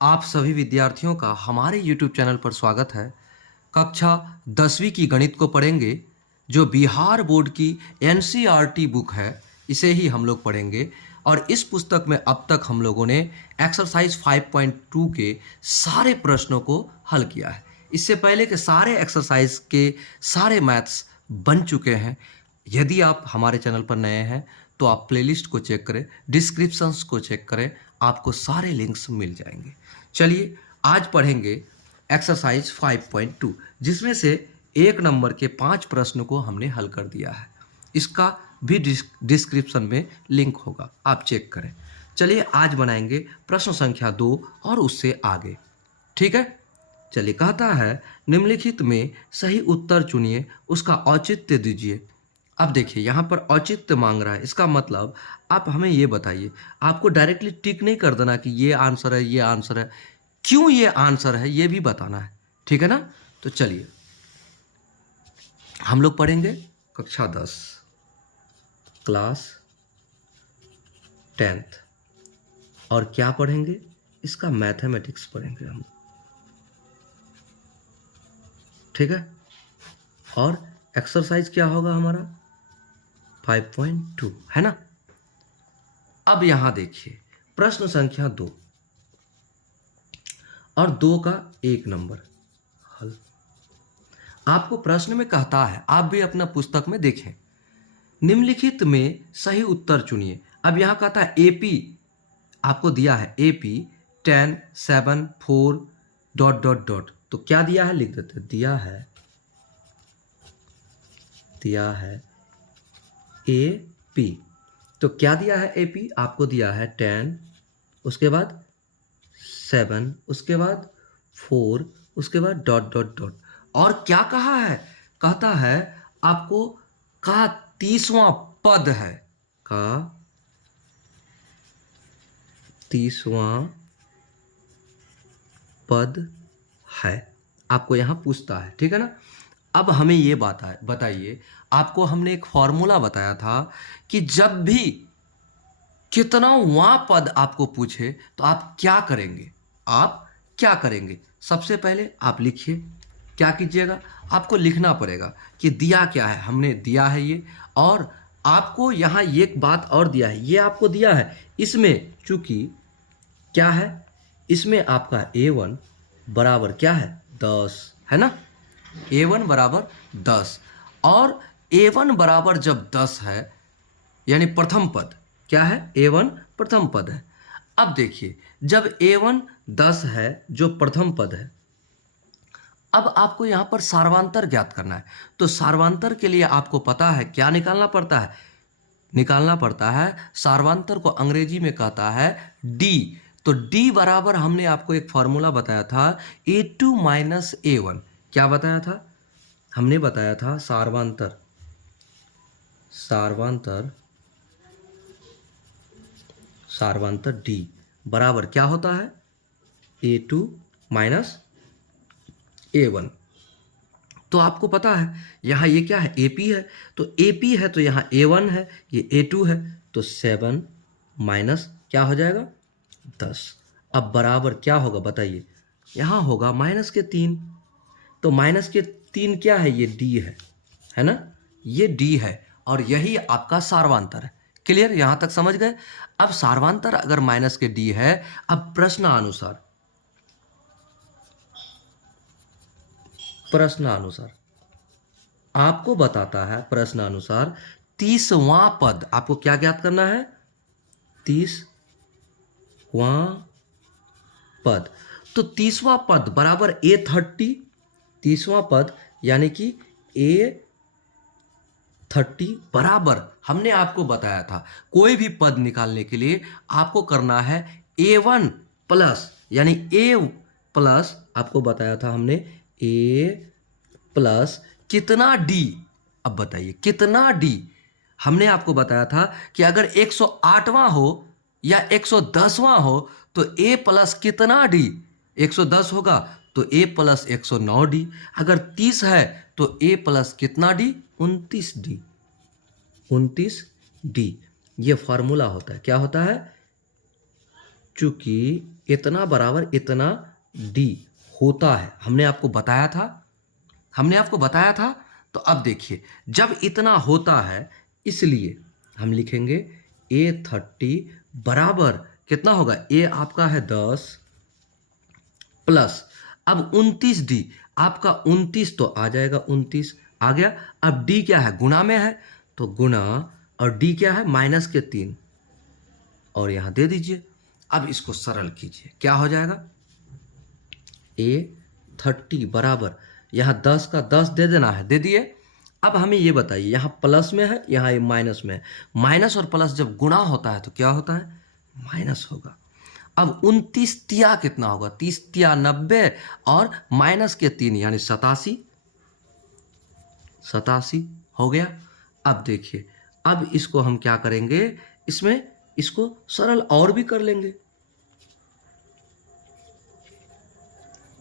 आप सभी विद्यार्थियों का हमारे YouTube चैनल पर स्वागत है। कक्षा 10वीं की गणित को पढ़ेंगे। जो बिहार बोर्ड की NCERT बुक है, इसे ही हम लोग पढ़ेंगे। और इस पुस्तक में अब तक हम लोगों ने एक्सरसाइज 5.2 के सारे प्रश्नों को हल किया है। इससे पहले के सारे एक्सरसाइज के सारे मैथ्स बन चुके हैं। यदि आप हमारे चैनल पर नए हैं तो आप प्लेलिस्ट को चेक करें, डिस्क्रिप्शंस को चेक करें, आपको सारे लिंक्स मिल जाएंगे। चलिए आज पढ़ेंगे एक्सरसाइज 5.2, जिसमें से 1 नंबर के 5 प्रश्न को हमने हल कर दिया है। इसका भी डिस्क्रिप्शन में लिंक होगा, आप चेक करें। चलिए आज बनाएंगे प्रश्न संख्या 2 और उससे आगे। ठीक है, चलिए कहता है निम्नलिखित में सही उत्तर चुनिए, उसका औचित्य दीजिए। अब देखिए यहाँ पर औचित्य मांग रहा है, इसका मतलब आप हमें ये बताइए। आपको डायरेक्टली टिक नहीं कर देना कि ये आंसर है, ये आंसर है, क्यों ये आंसर है ये भी बताना है। ठीक है ना। तो चलिए हम लोग पढ़ेंगे कक्षा 10 क्लास 10th, और क्या पढ़ेंगे, इसका मैथमेटिक्स पढ़ेंगे हम। ठीक है, और एक्सरसाइज क्या होगा हमारा 5.2, है ना। अब यहां देखिए प्रश्न संख्या 2 और 2 का 1 नंबर हल। आपको प्रश्न में कहता है, आप भी अपना पुस्तक में देखें, निम्नलिखित में सही उत्तर चुनिए। अब यहां कहता है एपी, आपको दिया है एपी 10 7 4 ... तो क्या दिया है लिख देते, दिया है एपी। तो क्या दिया है एपी, आपको दिया है 10, उसके बाद 7, उसके बाद 4, उसके बाद ... और क्या कहा है, कहता है आपको का 30वां पद है, का 30वां पद है, आपको यहां पूछता है। ठीक है ना। अब हमें ये बताइए, आपको हमने एक फॉर्मूला बताया था कि जब भी कितनावां पद आपको पूछे तो आप क्या करेंगे। सबसे पहले आप लिखिए, क्या कीजिएगा, आपको लिखना पड़ेगा कि दिया क्या है, हमने दिया है ये, और आपको यहाँ एक बात और दिया है, ये आपको दिया है, इसमें चूंकि क्या है, इसमें आपका A1 बराबर क्या है 10, है ना। A1 बराबर 10, और A1 बराबर जब 10 है यानी प्रथम पद क्या है, A1 प्रथम पद है। अब देखिए जब A1 10 है जो प्रथम पद है, अब आपको यहां पर सार्वांतर ज्ञात करना है। तो सार्वांतर के लिए आपको पता है क्या निकालना पड़ता है, सार्वांतर को अंग्रेजी में कहता है D। तो D बराबर हमने आपको एक फॉर्मूला बताया था A2 माइनस A1। क्या बताया था, हमने बताया था सार्वांतर D बराबर क्या होता है, A2 माइनस A1। तो आपको पता है यहाँ ये क्या है, AP है, तो AP है तो यहाँ A1 है, ये A2 है, तो 7 माइनस क्या हो जाएगा 10। अब बराबर क्या होगा बताइए, यहाँ होगा माइनस के 3। तो माइनस के 3 क्या है, ये D है ना, ये D है, और यही आपका सार्वांतर है। क्लियर, यहाँ तक समझ गए। अब सार्वांतर अगर माइनस के D है, अब प्रश्नानुसार आपको बताता है, प्रश्नानुसार 30वां पद आपको क्या ज्ञात करना है, 30वां पद। तो 30वां पद बराबर A30, 30वां पद यानी कि A30 बराबर हमने आपको बताया था कोई भी पद निकालने के लिए आपको करना है A1 प्लस, यानी A प्लस, आपको बताया था हमने A प्लस कितना D। अब बताइए कितना D, हमने आपको बताया था कि अगर 108वां हो या 110वां हो तो A प्लस कितना D, 110 होगा तो A प्लस 109D। अगर 30 है तो A प्लस कितना D, 29D, 29D। ये फॉर्मूला होता है, क्या होता है, चूंकि इतना बराबर इतना डी होता है, हमने आपको बताया था। तो अब देखिए, जब इतना होता है इसलिए हम लिखेंगे A30 बराबर कितना होगा, ए आपका है 10 प्लस, अब 29D आपका 29 तो आ जाएगा, 29 आ गया। अब डी क्या है, गुणा में है तो गुणा, और डी क्या है माइनस के 3, और यहां दे दीजिए। अब इसको सरल कीजिए, क्या हो जाएगा, A30 बराबर, यहां 10 का 10 दे देना है, दे दिए। अब हमें ये बताइए, यहाँ प्लस में है, यहाँ ये माइनस में है। माइनस और प्लस जब गुणा होता है तो क्या होता है, माइनस होगा। अब 29 तिया कितना होगा, 30 तिया 90, और माइनस के 3 यानी 87 हो गया। अब देखिए, अब इसको हम क्या करेंगे, इसमें इसको सरल और भी कर लेंगे।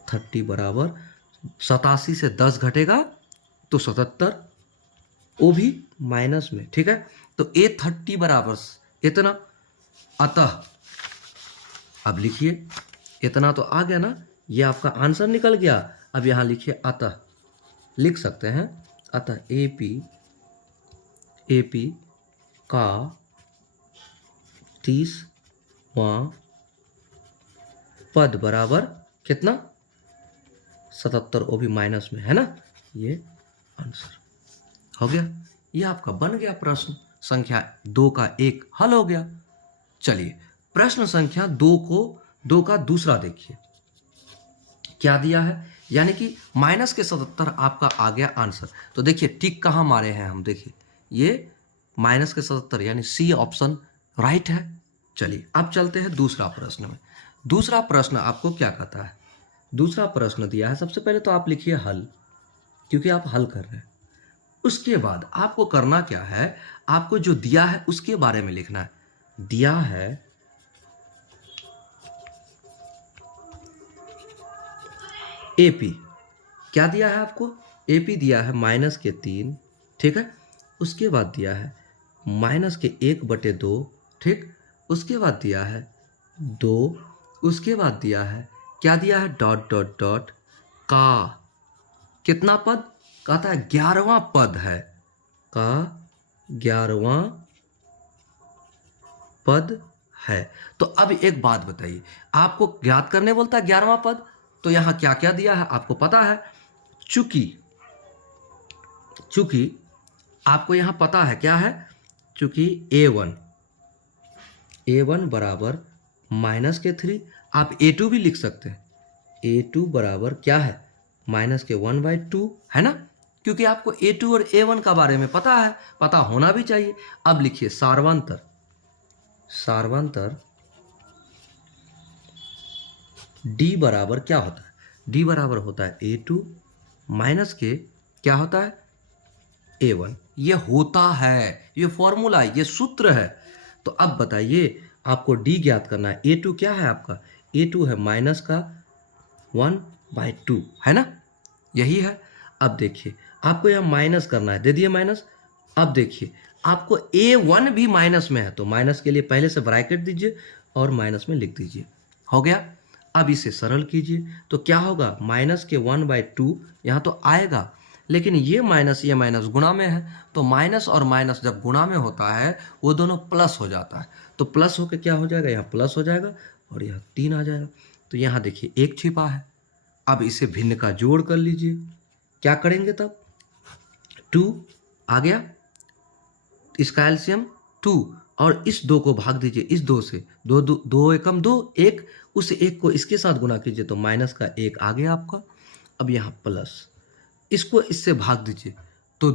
30 बराबर 87 से 10 घटेगा तो 77, वो भी माइनस में, ठीक है। तो A30 बराबर इतना, अतः अब लिखिए, इतना तो आ गया ना, ये आपका आंसर निकल गया। अब यहां लिखिए अतः, लिख सकते हैं अतः AP का 30वां पद बराबर कितना, 77, वो भी माइनस में है ना, ये आंसर हो गया। ये आपका बन गया प्रश्न संख्या 2 का 1 हल हो गया। चलिए प्रश्न संख्या 2 का दूसरा देखिए क्या दिया है, यानी कि माइनस के 77 आपका आ गया आंसर। तो देखिए टिक कहाँ मारे हैं हम, देखिए ये माइनस के 77 यानी सी ऑप्शन राइट है। चलिए अब चलते हैं दूसरा प्रश्न में। दूसरा प्रश्न आपको क्या कहता है, दूसरा प्रश्न दिया है, सबसे पहले तो आप लिखिए हल, क्योंकि आप हल कर रहे हैं। उसके बाद आपको करना क्या है, आपको जो दिया है उसके बारे में लिखना है। दिया है AP, क्या दिया है आपको, AP दिया है माइनस के 3, ठीक है। उसके बाद दिया है माइनस के 1/2, ठीक। उसके बाद दिया है 2, उसके बाद दिया है क्या दिया है, डॉट डॉट डॉट का कितना पद, कहता है 11वां पद है, का 11वां पद है। तो अब एक बात बताइए, आपको ज्ञात करने बोलता है 11वां पद, तो यहां क्या क्या दिया है आपको पता है। चूंकि आपको यहां पता है क्या है, चूंकि A1 बराबर माइनस के 3, आप A2 भी लिख सकते हैं। A2 बराबर क्या है, माइनस के 1/2 है ना, क्योंकि आपको A2 और A1 का बारे में पता है, पता होना भी चाहिए। अब लिखिए सार्वंतर D बराबर क्या होता है, D बराबर होता है A2 माइनस के क्या होता है, A1। ये होता है, ये फॉर्मूला है, ये सूत्र है। तो अब बताइए, आपको D ज्ञात करना है। A2 क्या है आपका, A2 है माइनस का 1/2 है ना, यही है। अब देखिए आपको यहाँ माइनस करना है, दे दिए माइनस। अब देखिए आपको A1 भी माइनस में है, तो माइनस के लिए पहले से ब्रैकेट दीजिए और माइनस में लिख दीजिए, हो गया। अब इसे सरल कीजिए तो क्या होगा, माइनस के 1/2 यहाँ तो आएगा, लेकिन ये माइनस गुणा में है, तो माइनस और माइनस जब गुणा में होता है वो दोनों प्लस हो जाता है, तो प्लस होकर क्या हो जाएगा, यहाँ प्लस हो जाएगा और यहाँ 3 आ जाएगा। तो यहाँ देखिए 1 छिपा है। अब इसे भिन्न का जोड़ कर लीजिए, क्या करेंगे तब, 2 आ गया, इसका एलसीएम 2, और इस 2 को भाग दीजिए इस 2 से, 2 एकम 2, 1, उस 1 को इसके साथ गुना कीजिए तो माइनस का 1 आ गया आपका। अब यहाँ प्लस, इसको इससे भाग दीजिए तो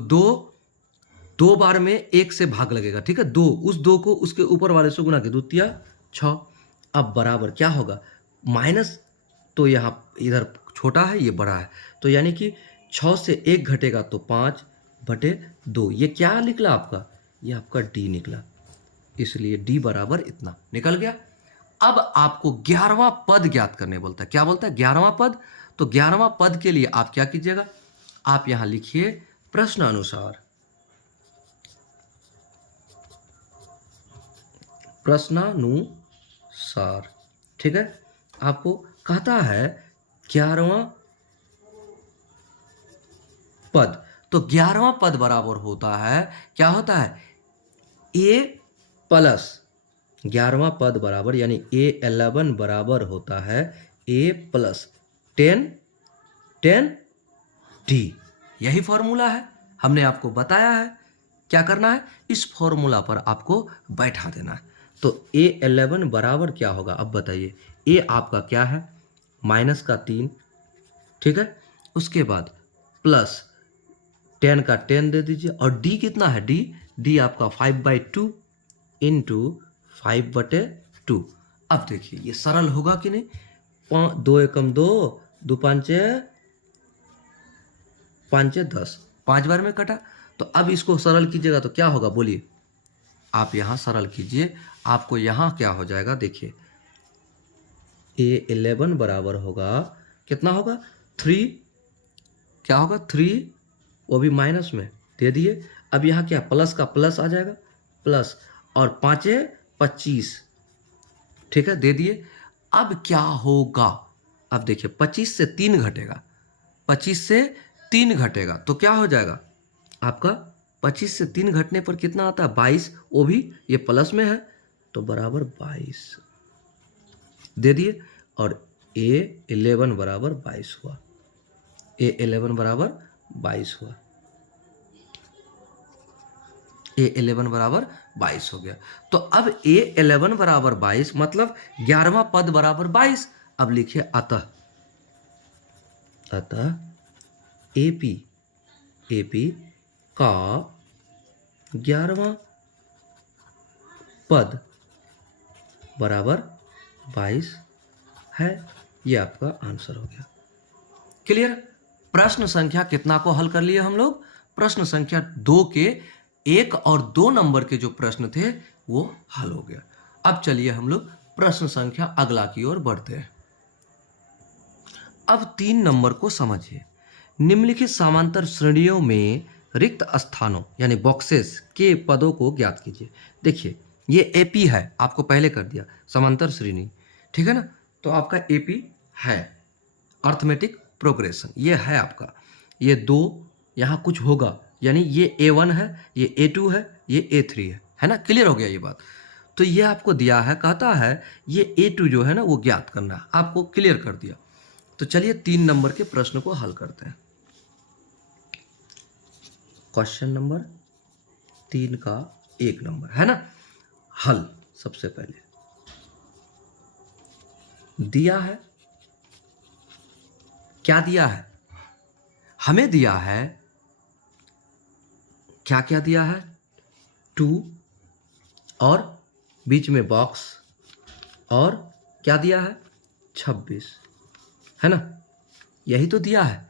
2 बार में 1 से भाग लगेगा, ठीक है। 2, उस 2 को उसके ऊपर वाले से गुना के 2 तिया 6। अब बराबर क्या होगा, माइनस तो यहाँ इधर छोटा है, ये बड़ा है, तो यानी कि 6 से 1 घटेगा तो 5/2। ये क्या निकला आपका, ये आपका D निकला, इसलिए D बराबर इतना निकल गया। अब आपको 11वां पद ज्ञात करने बोलता है, क्या बोलता है, 11वां पद। तो 11वां पद के लिए आप क्या कीजिएगा, आप यहां लिखिए प्रश्नानुसार, ठीक है। आपको कहता है 11वां पद। तो 11वां पद बराबर होता है, क्या होता है, ए प्लस 11वां पद बराबर यानी A11 बराबर होता है A प्लस 10 डी। यही फॉर्मूला है, हमने आपको बताया है। क्या करना है, इस फॉर्मूला पर आपको बैठा देना है। तो A11 बराबर क्या होगा, अब बताइए। A आपका क्या है, माइनस का 3, ठीक है। उसके बाद प्लस 10 का 10 दे दीजिए, और D कितना है, D आपका 5/2 इंटू 5/2। अब देखिए ये सरल होगा कि नहीं। 2 एकम 2, 2 पंचे 10, 5 बार में कटा। तो अब इसको सरल कीजिएगा तो क्या होगा, बोलिए। आप यहाँ सरल कीजिए, आपको यहाँ क्या हो जाएगा, देखिए A11 बराबर होगा, कितना होगा, 3, क्या होगा 3, वो भी माइनस में दे दिए। अब यहाँ क्या, प्लस का प्लस आ जाएगा, प्लस, और 5 25, ठीक है, दे दिए। अब क्या होगा, अब देखिए 25 से 3 घटेगा, 25 से 3 घटेगा तो क्या हो जाएगा आपका, 25 से 3 घटने पर कितना आता है, 22, वो भी ये प्लस में है तो बराबर 22 दे दिए। और A11 बराबर 22 हुआ, A11 बराबर 22 हुआ, A11 बराबर 22 हो गया। तो अब A11 बराबर 22 मतलब 11वां पद बराबर 22। अब लिखिए अतः AP का 11वां पद बराबर 22 है। ये आपका आंसर हो गया। क्लियर। प्रश्न संख्या कितना को हल कर लिए हम लोग, प्रश्न संख्या 2 के 1 और 2 नंबर के जो प्रश्न थे वो हल हो गया। अब चलिए हम लोग प्रश्न संख्या अगला की ओर बढ़ते हैं। अब 3 नंबर को समझिए। निम्नलिखित समांतर श्रेणियों में रिक्त स्थानों यानी बॉक्सेस के पदों को ज्ञात कीजिए। देखिए ये एपी है, आपको पहले कर दिया समांतर श्रेणी, ठीक है ना। तो आपका एपी है अर्थमेटिक प्रोग्रेशन, ये है आपका। ये 2 यहाँ कुछ होगा, यानी ये A1 है, ये A2 है, ये A3 है ना। क्लियर हो गया ये बात। तो ये आपको दिया है, कहता है ये A2 जो है ना वो ज्ञात करना है, आपको क्लियर कर दिया। तो चलिए 3 नंबर के प्रश्न को हल करते हैं। क्वेश्चन नंबर 3 का 1 नंबर है ना। हल सबसे पहले दिया है, क्या दिया है, हमें दिया है, क्या क्या दिया है, 2 और बीच में बॉक्स, और क्या दिया है 26, है ना। यही तो दिया है।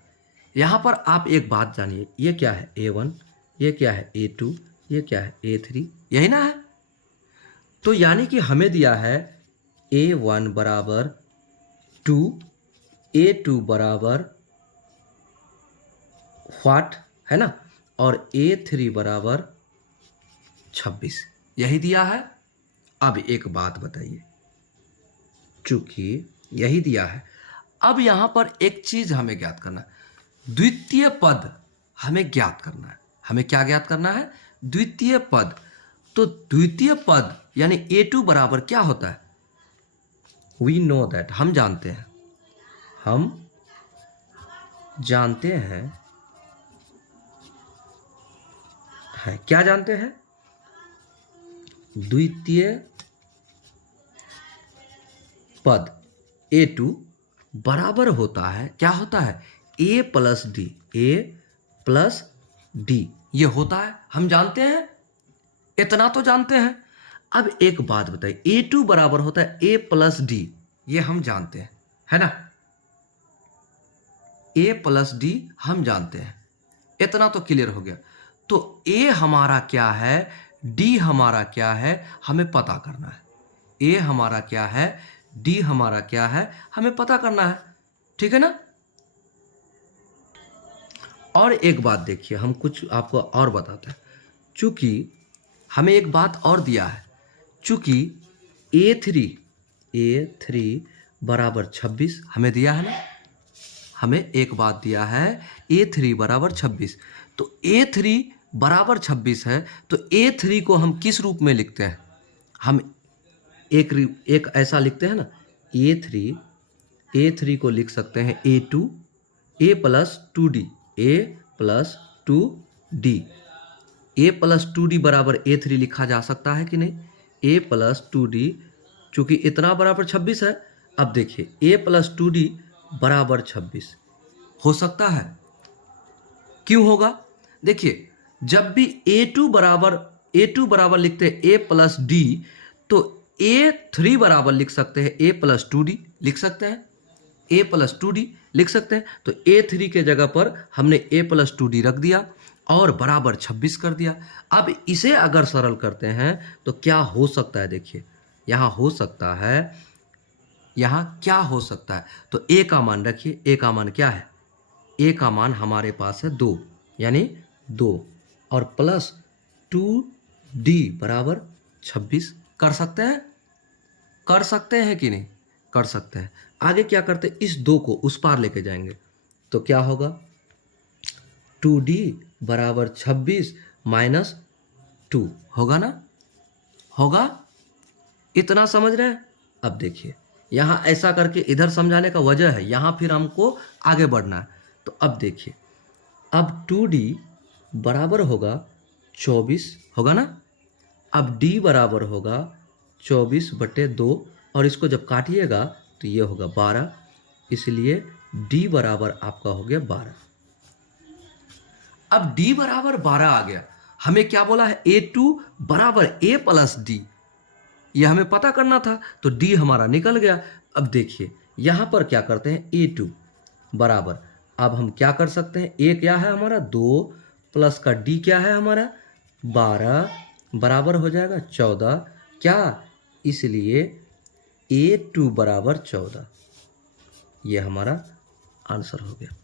यहाँ पर आप एक बात जानिए, ये क्या है A1, ये क्या है A2, ये क्या है A3, यही ना है। तो यानी कि हमें दिया है A1 बराबर 2, A2 बराबर व्हाट, है ना, और A3 बराबर 26, यही दिया है। अब एक बात बताइए, चूंकि यही दिया है, अब यहां पर एक चीज हमें ज्ञात करना है, द्वितीय पद हमें ज्ञात करना है। हमें क्या ज्ञात करना है, द्वितीय पद। तो द्वितीय पद यानी A2 बराबर क्या होता है, वी नो दैट, हम जानते हैं, है क्या जानते हैं, द्वितीय पद A2 बराबर होता है, क्या होता है, A प्लस डी, ये होता है, हम जानते हैं, इतना तो जानते हैं। अब एक बात बताइए, A2 बराबर होता है A प्लस डी, ये हम जानते हैं, है ना, A प्लस डी हम जानते हैं, इतना तो क्लियर हो गया। तो A हमारा क्या है, D हमारा क्या है, हमें पता करना है। A हमारा क्या है, D हमारा क्या है, हमें पता करना है, ठीक है ना। और एक बात देखिए, हम कुछ आपको और बताते हैं, चूंकि हमें एक बात और दिया है, चूंकि A3 बराबर 26 हमें दिया है ना, हमें एक बात दिया है A3 बराबर 26। तो A3 बराबर 26 है, तो A3 को हम किस रूप में लिखते हैं? हम एक ऐसा लिखते हैं ना, A3 को लिख सकते हैं A2 A plus 2D, A plus 2D, A plus 2D बराबर A3 लिखा जा सकता है कि नहीं? A प्लस 2D, चूंकि इतना बराबर 26 है। अब देखिए A प्लस 2D बराबर 26 हो सकता है। क्यों होगा? देखिए जब भी A2 बराबर लिखते हैं A प्लस डी, तो A3 बराबर लिख सकते हैं A प्लस 2D लिख सकते हैं, A प्लस 2D लिख सकते हैं। तो A3 के जगह पर हमने A प्लस 2D रख दिया और बराबर 26 कर दिया। अब इसे अगर सरल करते हैं तो क्या हो सकता है? देखिए यहाँ हो सकता है, यहाँ क्या हो सकता है? तो A का मान रखिए, A का मान क्या है? A का मान हमारे पास है 2, यानी 2 और प्लस 2D बराबर 26। कर सकते हैं? कर सकते हैं कि नहीं? कर सकते हैं। आगे क्या करते हैं? इस 2 को उस पार लेके जाएंगे तो क्या होगा? 2D बराबर 26 माइनस 2 होगा ना? होगा? इतना समझ रहे हैं? अब देखिए यहाँ ऐसा करके इधर समझाने का वजह है, यहाँ फिर हमको आगे बढ़ना है। तो अब देखिए, अब 2D बराबर होगा 24 होगा ना? अब D बराबर होगा 24/2 और इसको जब काटिएगा तो ये होगा 12, इसलिए D बराबर आपका हो गया 12। अब D बराबर 12 आ गया, हमें क्या बोला है? A2 बराबर A प्लस D, ये हमें पता करना था, तो D हमारा निकल गया। अब देखिए यहाँ पर क्या करते हैं? A2 बराबर, अब हम क्या कर सकते हैं? A क्या है हमारा? 2 प्लस का D क्या है हमारा? 12 बराबर हो जाएगा 14, क्या? इसलिए A2 बराबर 14, ये हमारा आंसर हो गया।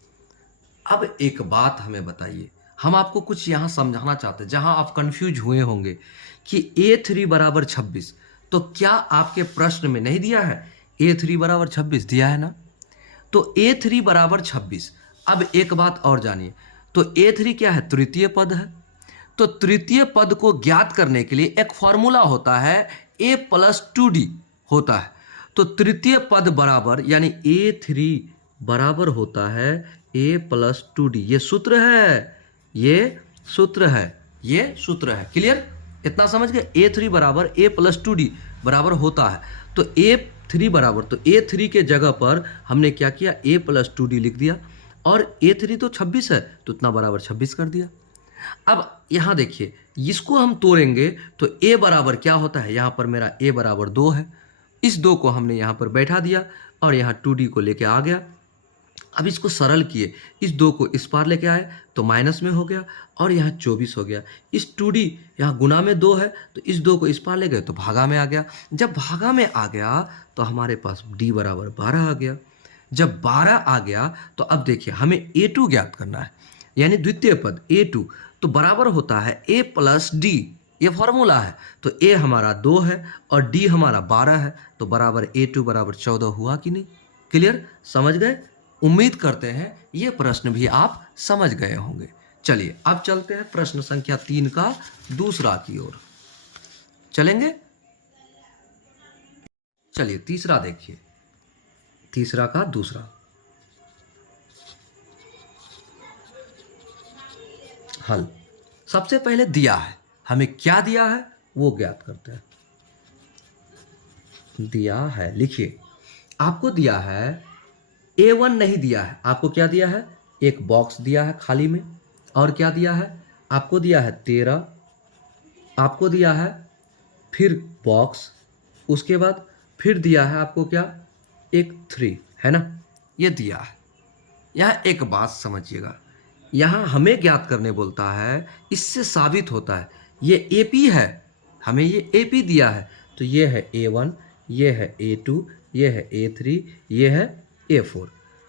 अब एक बात हमें बताइए, हम आपको कुछ यहाँ समझाना चाहते हैं जहाँ आप कंफ्यूज हुए होंगे कि A3 बराबर 26, तो क्या आपके प्रश्न में नहीं दिया है A3 बराबर 26? दिया है ना? तो A3 बराबर 26। अब एक बात और जानिए, तो A3 क्या है? तृतीय पद है। तो तृतीय पद को ज्ञात करने के लिए एक फॉर्मूला होता है, A प्लस 2D होता है। तो तृतीय पद बराबर यानी A3 बराबर होता है A प्लस 2D, ये सूत्र है, ये सूत्र है, ये सूत्र है। क्लियर? इतना समझ गए? A3 बराबर A प्लस 2D बराबर होता है। तो A3 बराबर, तो A3 के जगह पर हमने क्या किया? A प्लस 2D लिख दिया और A3 तो 26 है तो इतना बराबर 26 कर दिया। अब यहाँ देखिए, इसको हम तोड़ेंगे तो A बराबर क्या होता है? यहाँ पर मेरा A बराबर 2 है, इस 2 को हमने यहाँ पर बैठा दिया और यहाँ 2D को लेके आ गया। अब इसको सरल किए, इस 2 को इस पार लेके आए तो माइनस में हो गया और यहाँ 24 हो गया। इस 2D यहाँ गुना में 2 है तो इस 2 को इस पार ले गए तो भागा में आ गया। जब भागा में आ गया तो हमारे पास D बराबर 12 आ गया। जब 12 आ गया तो अब देखिए हमें A2 ज्ञात करना है, यानी द्वितीय पद A2, तो बराबर होता है A प्लस D, ये फॉर्मूला है। तो A हमारा 2 है और D हमारा 12 है, तो बराबर A2 बराबर 14 हुआ कि नहीं? क्लियर? समझ गए? उम्मीद करते हैं ये प्रश्न भी आप समझ गए होंगे। चलिए अब चलते हैं प्रश्न संख्या 3 का दूसरा की ओर। चलेंगे? चलिए तीसरा देखिए, तीसरा का दूसरा हल। सबसे पहले दिया है, हमें क्या दिया है वो ज्ञात करते हैं। दिया है, लिखिए, आपको दिया है A1 नहीं दिया है, आपको क्या दिया है? एक बॉक्स दिया है खाली में, और क्या दिया है? आपको दिया है 13, आपको दिया है फिर बॉक्स, उसके बाद फिर दिया है आपको क्या? एक 3, है ना? ये दिया है। यहाँ एक बात समझिएगा, यहाँ हमें ज्ञात करने बोलता है, इससे साबित होता है ये AP है, हमें ये AP दिया है, तो ये है A1, ये है A2, ये है A3, ये है A4।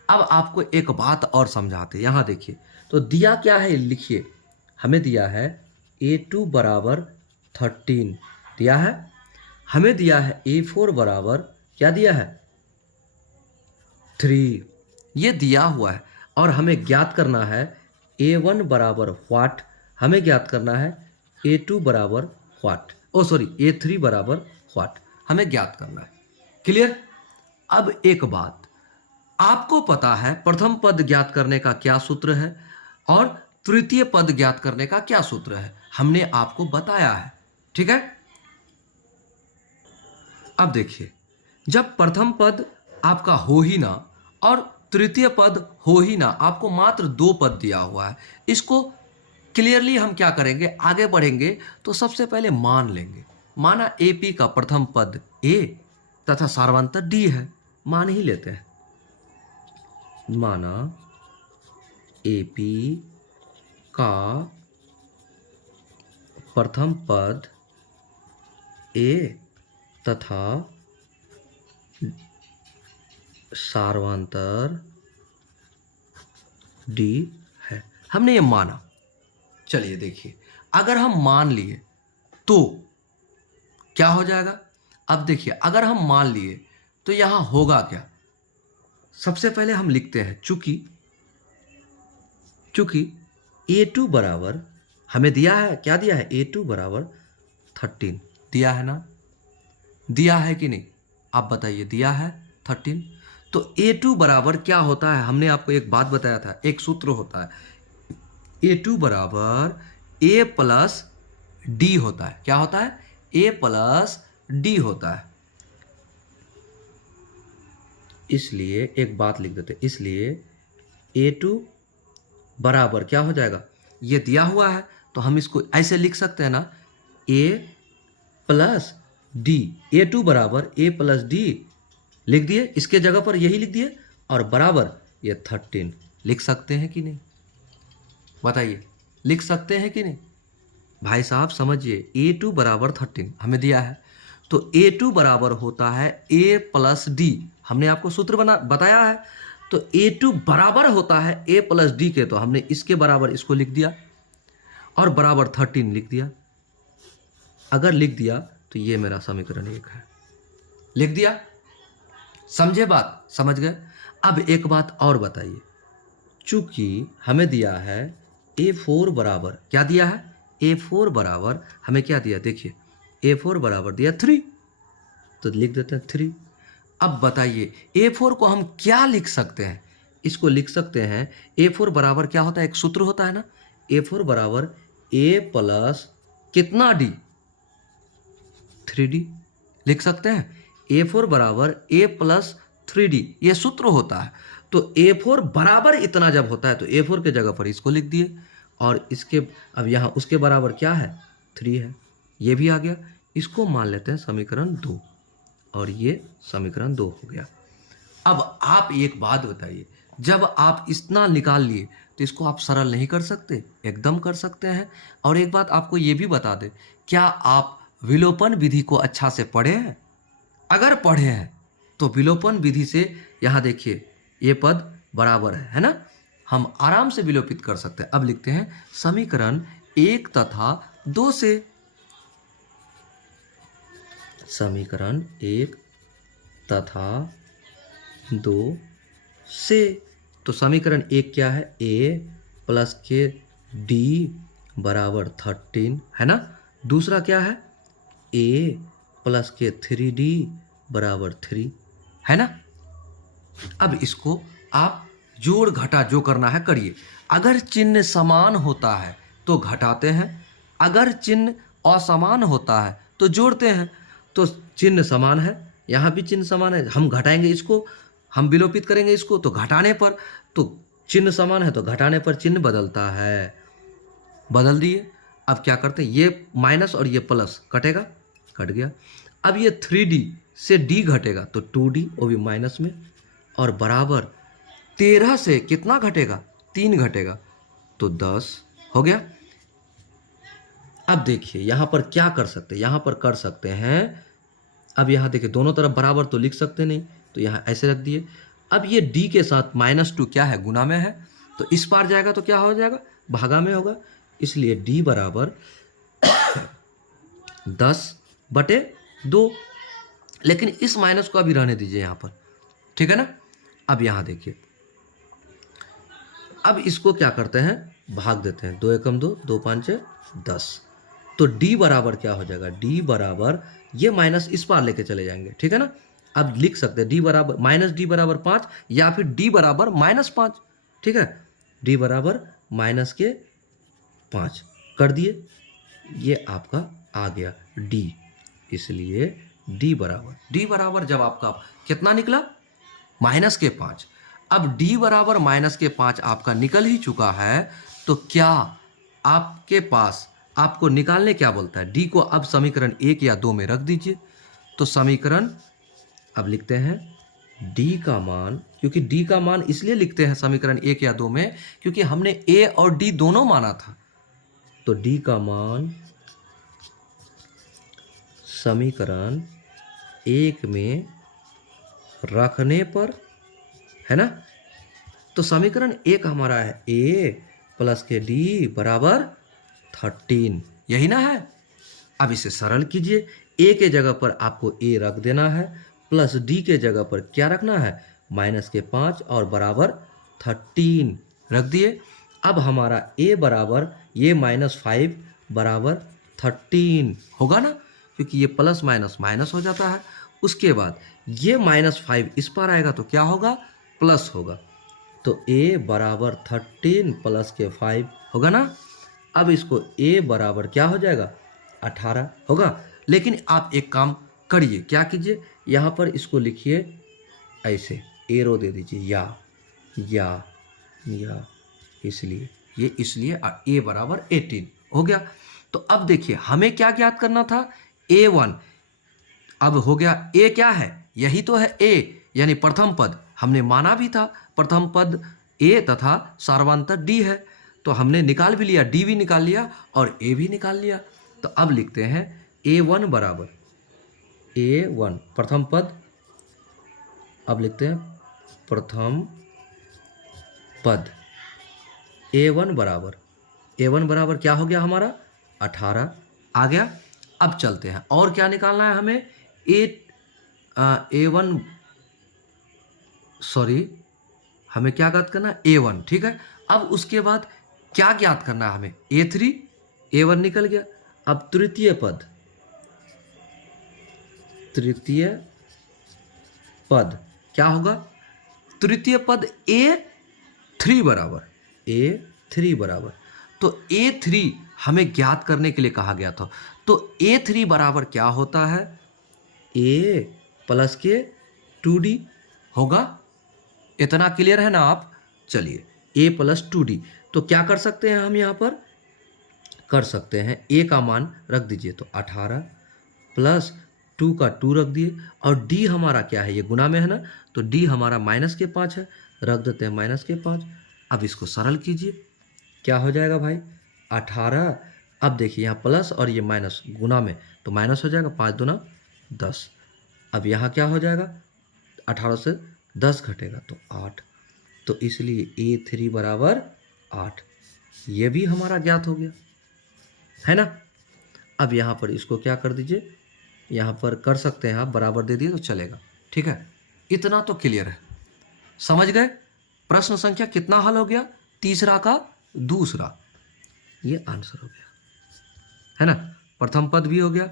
अब आपको एक बात और समझाते, यहाँ देखिए, तो दिया क्या है लिखिए, हमें दिया है A2 बराबर 13 दिया है, हमें दिया है A4 बराबर क्या दिया है? 3 ये दिया हुआ है और हमें ज्ञात करना है A1 बराबर व्हाट, हमें ज्ञात करना है A2 बराबर व्हाट, A3 बराबर व्हाट हमें ज्ञात करना है। क्लियर? अब एक बात, आपको पता है प्रथम पद ज्ञात करने का क्या सूत्र है और तृतीय पद ज्ञात करने का क्या सूत्र है, हमने आपको बताया है। ठीक है, अब देखिए, जब प्रथम पद आपका हो ही ना और तृतीय पद हो ही ना, आपको मात्र 2 पद दिया हुआ है, इसको क्लियरली हम क्या करेंगे, आगे बढ़ेंगे तो सबसे पहले मान लेंगे। माना AP का प्रथम पद A तथा सार्वंतर D है, मान ही लेते हैं। माना AP का प्रथम पद A तथा सार्वंतर D है, हमने ये माना। चलिए देखिए, अगर हम मान लिए तो क्या हो जाएगा। अब देखिए, अगर हम मान लिए तो यहां होगा क्या, सबसे पहले हम लिखते हैं चूंकि A2 बराबर हमें दिया है, क्या दिया है, A2 बराबर 13 दिया है ना, दिया है कि नहीं, आप बताइए, दिया है 13। तो A2 बराबर क्या होता है, हमने आपको एक बात बताया था, एक सूत्र होता है, A2 बराबर A प्लस डी होता है। क्या होता है, A प्लस डी होता है। इसलिए एक बात लिख देते हैं, इसलिए A2 बराबर क्या हो जाएगा, ये दिया हुआ है तो हम इसको ऐसे लिख सकते हैं ना, A प्लस डी, A2 बराबर A प्लस डी लिख दिए, इसके जगह पर यही लिख दिए, और बराबर ये 13 लिख सकते हैं कि नहीं, बताइए, लिख सकते हैं कि नहीं भाई साहब, समझिए। A2 बराबर 13 हमें दिया है, तो A2 बराबर होता है A प्लस डी, हमने आपको सूत्र बताया है। तो A2 बराबर होता है A प्लस डी के, तो हमने इसके बराबर इसको लिख दिया और बराबर 13 लिख दिया। अगर लिख दिया तो ये मेरा समीकरण 1 है, लिख दिया, समझे बात, समझ गए। अब एक बात और बताइए, चूंकि हमें दिया है A4 बराबर, क्या दिया है, A4 बराबर हमें क्या दिया, देखिए A4 बराबर दिया 3, तो लिख देते हैं 3। अब बताइए A4 को हम क्या लिख सकते हैं, इसको लिख सकते हैं A4 बराबर क्या होता है, एक सूत्र होता है ना, A4 बराबर A प्लस कितना D, 3D लिख सकते हैं। A4 बराबर A प्लस 3D ये सूत्र होता है। तो A4 बराबर इतना जब होता है तो A4 के जगह पर इसको लिख दिए, और इसके अब यहाँ उसके बराबर क्या है, 3 है, ये भी आ गया। इसको मान लेते हैं समीकरण 2, और ये समीकरण 2 हो गया। अब आप एक बात बताइए, जब आप इतना निकाल लिए तो इसको आप सरल नहीं कर सकते, एकदम कर सकते हैं। और एक बात आपको ये भी बता दें, क्या आप विलोपन विधि को अच्छा से पढ़े हैं, अगर पढ़े हैं तो विलोपन विधि से यहाँ देखिए ये पद बराबर है ना, हम आराम से विलोपित कर सकते हैं। अब लिखते हैं समीकरण 1 तथा 2 से, समीकरण 1 तथा 2 से, तो समीकरण 1 क्या है, A प्लस के D बराबर 13 है ना, दूसरा क्या है, A प्लस के 3D बराबर 3 है ना। अब इसको आप जोड़ घटा जो करना है करिए। अगर चिन्ह समान होता है तो घटाते हैं, अगर चिन्ह असमान होता है तो जोड़ते हैं। तो चिन्ह समान है, यहाँ भी चिन्ह समान है, हम घटाएंगे इसको, हम विलोपित करेंगे इसको, तो घटाने पर, तो चिन्ह समान है तो घटाने पर चिन्ह बदलता है, बदल दिए। अब क्या करते हैं, ये माइनस और ये प्लस कटेगा, कट गया। अब ये 3D से D घटेगा तो 2D, वो भी माइनस में, और बराबर 13 से कितना घटेगा, 3 घटेगा, तो 10 हो गया। अब देखिए यहाँ पर क्या कर सकते हैं, यहाँ पर कर सकते हैं, अब यहाँ देखिए दोनों तरफ बराबर तो लिख सकते नहीं, तो यहाँ ऐसे रख दिए। अब ये D के साथ -2 क्या है, गुना में है, तो इस पार जाएगा तो क्या हो जाएगा, भागा में होगा, इसलिए D बराबर 10/2। लेकिन इस माइनस को अभी रहने दीजिए यहाँ पर, ठीक है ना। अब यहाँ देखिए, अब इसको क्या करते हैं, भाग देते हैं। 2 एकम 2, 2 5 10। तो d बराबर क्या हो जाएगा, d बराबर ये माइनस इस पार लेके चले जाएंगे, ठीक है ना। अब लिख सकते हैं d बराबर माइनस डी बराबर 5 या फिर d बराबर -5, ठीक है। d बराबर माइनस के 5 कर दिए, ये आपका आ गया d। इसलिए d बराबर जब आपका कितना निकला, माइनस के 5। अब d बराबर माइनस के 5 आपका निकल ही चुका है, तो क्या आपके पास आपको निकालने क्या बोलता है, d को अब समीकरण 1 या 2 में रख दीजिए। तो समीकरण अब लिखते हैं d का मान, क्योंकि d का मान इसलिए लिखते हैं समीकरण 1 या 2 में क्योंकि हमने a और d दोनों माना था। तो d का मान समीकरण 1 में रखने पर, है ना। तो समीकरण 1 हमारा है a प्लस के d बराबर 13, यही ना है। अब इसे सरल कीजिए, a के जगह पर आपको a रख देना है, प्लस d के जगह पर क्या रखना है, माइनस के 5 और बराबर 13 रख दिए। अब हमारा a बराबर ये -5 बराबर 13 होगा ना, क्योंकि ये प्लस माइनस माइनस हो जाता है। उसके बाद ये -5 इस पर आएगा तो क्या होगा, प्लस होगा। तो a बराबर 13 प्लस के 5 होगा ना। अब इसको a बराबर क्या हो जाएगा, 18 होगा। लेकिन आप एक काम करिए, क्या कीजिए, यहाँ पर इसको लिखिए ऐसे, एरो दे दीजिए, या इसलिए ये इसलिए a बराबर 18 हो गया। तो अब देखिए हमें क्या ज्ञात करना था, a1। अब हो गया a क्या है, यही तो है a, यानी प्रथम पद हमने माना भी था, प्रथम पद a तथा सार्वधातुक d है। तो हमने निकाल भी लिया, d भी निकाल लिया और a भी निकाल लिया। तो अब लिखते हैं a1 बराबर a1 प्रथम पद, अब लिखते हैं प्रथम पद a1 बराबर क्या हो गया हमारा, 18 आ गया। अब चलते हैं और क्या निकालना है हमें, a1 सॉरी हमें क्या ज्ञात करना है, a1, ठीक है। अब उसके बाद क्या ज्ञात करना है हमें, a3, a1 निकल गया। अब तृतीय पद क्या होगा, तृतीय पद a3 बराबर। तो a3 हमें ज्ञात करने के लिए कहा गया था। तो a3 बराबर क्या होता है, a प्लस के 2d होगा। इतना क्लियर है ना आप। चलिए a प्लस 2d, तो क्या कर सकते हैं हम यहाँ पर, कर सकते हैं a का मान रख दीजिए, तो 18 प्लस 2 का 2 रख दिए, और d हमारा क्या है, ये गुना में है ना, तो d हमारा माइनस के 5 है, रख देते हैं माइनस के 5। अब इसको सरल कीजिए, क्या हो जाएगा भाई, 18। अब देखिए यहाँ प्लस और ये माइनस गुना में, तो माइनस हो जाएगा, 5 दूना 10। अब यहाँ क्या हो जाएगा, 18 से 10 घटेगा तो 8। तो इसलिए a3 बराबर 8, ये भी हमारा ज्ञात हो गया, है ना। अब यहाँ पर इसको क्या कर दीजिए, यहाँ पर कर सकते हैं आप, बराबर दे दिए तो चलेगा, ठीक है। इतना तो क्लियर है, समझ गए। प्रश्न संख्या कितना हल हो गया, तीसरा का दूसरा, ये आंसर हो गया, है ना। प्रथम पद भी हो गया,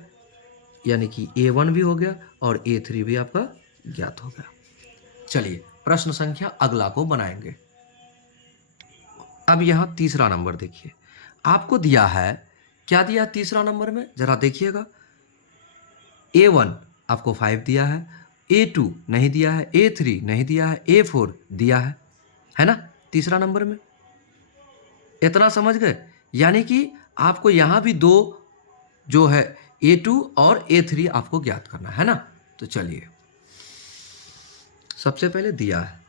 यानी कि a1 भी हो गया, और a3 भी आपका ज्ञात हो गया। चलिए प्रश्न संख्या अगला को बनाएंगे। अब यहाँ तीसरा नंबर देखिए, आपको दिया है, क्या दिया है तीसरा नंबर में, जरा देखिएगा। a1 आपको 5 दिया है, a2 नहीं दिया है, a3 नहीं दिया है, a4 दिया है ना तीसरा नंबर में। इतना समझ गए, यानी कि आपको यहाँ भी दो जो है a2 और a3 आपको ज्ञात करना है ना। तो चलिए सबसे पहले दिया है,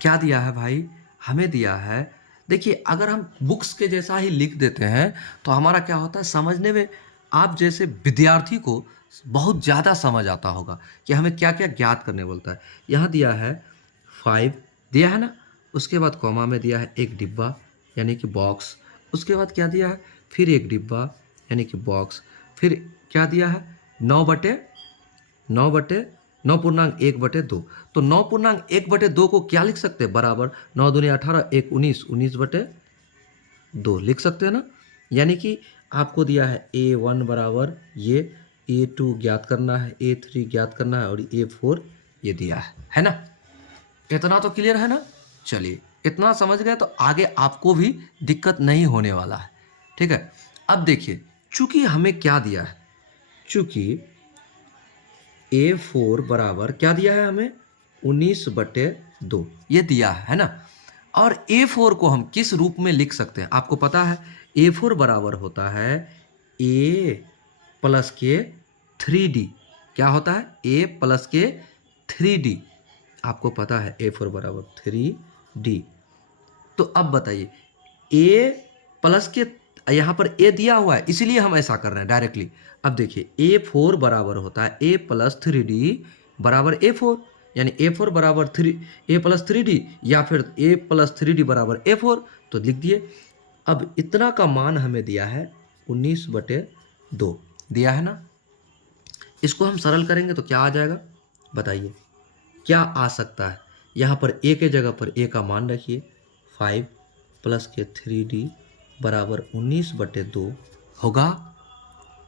क्या दिया है भाई, हमें दिया है, देखिए अगर हम बुक्स के जैसा ही लिख देते हैं तो हमारा क्या होता है, समझने में आप जैसे विद्यार्थी को बहुत ज़्यादा समझ आता होगा कि हमें क्या क्या ज्ञात करने बोलता है। यहाँ दिया है 5 दिया है ना, उसके बाद कॉमा में दिया है एक डिब्बा यानी कि बॉक्स, उसके बाद क्या दिया है, फिर एक डिब्बा यानी कि बॉक्स, फिर क्या दिया है 9/9 9.1/2। तो 9.1/2 को क्या लिख सकते हैं? बराबर 9 दूनी 18, 1 19, 19/2 लिख सकते हैं ना। यानी कि आपको दिया है A1 बराबर ये, A2 ज्ञात करना है, A3 ज्ञात करना है और A4 ये दिया है ना। इतना तो क्लियर है ना। चलिए इतना समझ गए तो आगे आपको भी दिक्कत नहीं होने वाला है। ठीक है, अब देखिए चूंकि हमें क्या दिया है, चूंकि A4 बराबर क्या दिया है हमें? 19/2 ये दिया है ना। और A4 को हम किस रूप में लिख सकते हैं? आपको पता है A4 बराबर होता है A प्लस के 3D। क्या होता है? A प्लस के 3D। आपको पता है A4 बराबर 3D। तो अब बताइए A प्लस के, यहाँ पर A दिया हुआ है इसीलिए हम ऐसा कर रहे हैं डायरेक्टली। अब देखिए A4 बराबर होता है A प्लस 3D बराबर A4, यानी A4 बराबर A प्लस 3D या फिर A प्लस 3D बराबर A4, तो लिख दिए। अब इतना का मान हमें दिया है 19/2 दिया है ना। इसको हम सरल करेंगे तो क्या आ जाएगा बताइए, क्या आ सकता है? यहाँ पर A के जगह पर A का मान रखिए, 5 प्लस के 3D बराबर 19/2 होगा।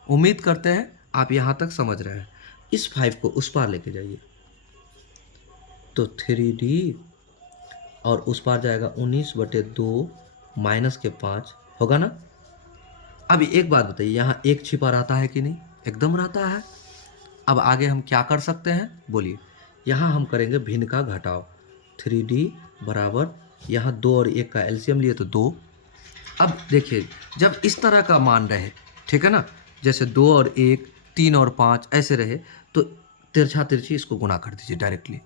उम्मीद करते हैं आप यहाँ तक समझ रहे हैं। इस 5 को उस पार लेके जाइए तो 3D और उस पार जाएगा 19/2 माइनस के 5 होगा ना। अब एक बात बताइए, यहाँ एक छिपा रहता है कि नहीं? एकदम रहता है। अब आगे हम क्या कर सकते हैं बोलिए? यहाँ हम करेंगे भिन्न का घटाव। 3D बराबर यहाँ 2 और 1 का एलसीएम लिए तो 2। अब देखिए जब इस तरह का मान रहे, ठीक है ना, जैसे 2 और 1, 3 और 5 ऐसे रहे, तो तिरछा तिरछी इसको गुणा कर दीजिए डायरेक्टली।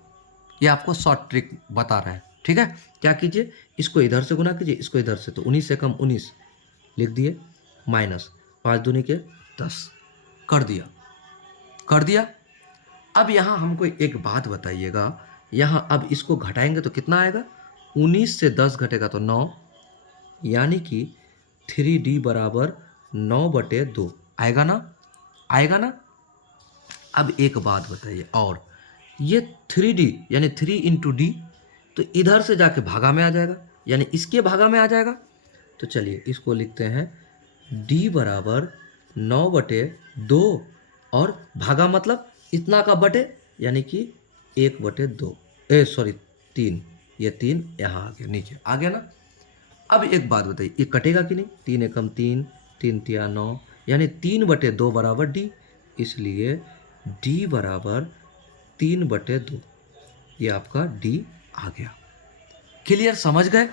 ये आपको शॉर्ट ट्रिक बता रहा है। ठीक है, क्या कीजिए, इसको इधर से गुना कीजिए, इसको इधर से, तो 19 से कम 19 लिख दिए, माइनस 5 दूनी के 10 कर दिया, कर दिया। अब यहाँ हमको एक बात बताइएगा, यहाँ अब इसको घटाएंगे तो कितना आएगा? 19 से 10 घटेगा तो 9, यानी कि 3D बराबर 9/2 आएगा ना, आएगा ना। अब एक बात बताइए, और ये 3D यानी 3 इंटू डी, तो इधर से जाके भागा में आ जाएगा, यानी इसके भागा में आ जाएगा। तो चलिए इसको लिखते हैं D बराबर 9/2 और भागा मतलब इतना का बटे, यानी कि 1/2, सॉरी 3, ये 3 यहाँ आ गया, नीचे आ गया ना। अब एक बात बताइए, ये कटेगा कि नहीं? 3 एकम 3, 3 तिया 9, यानी 3/2 बराबर D, इसलिए D बराबर 3/2, ये आपका D आ गया। क्लियर, समझ गए?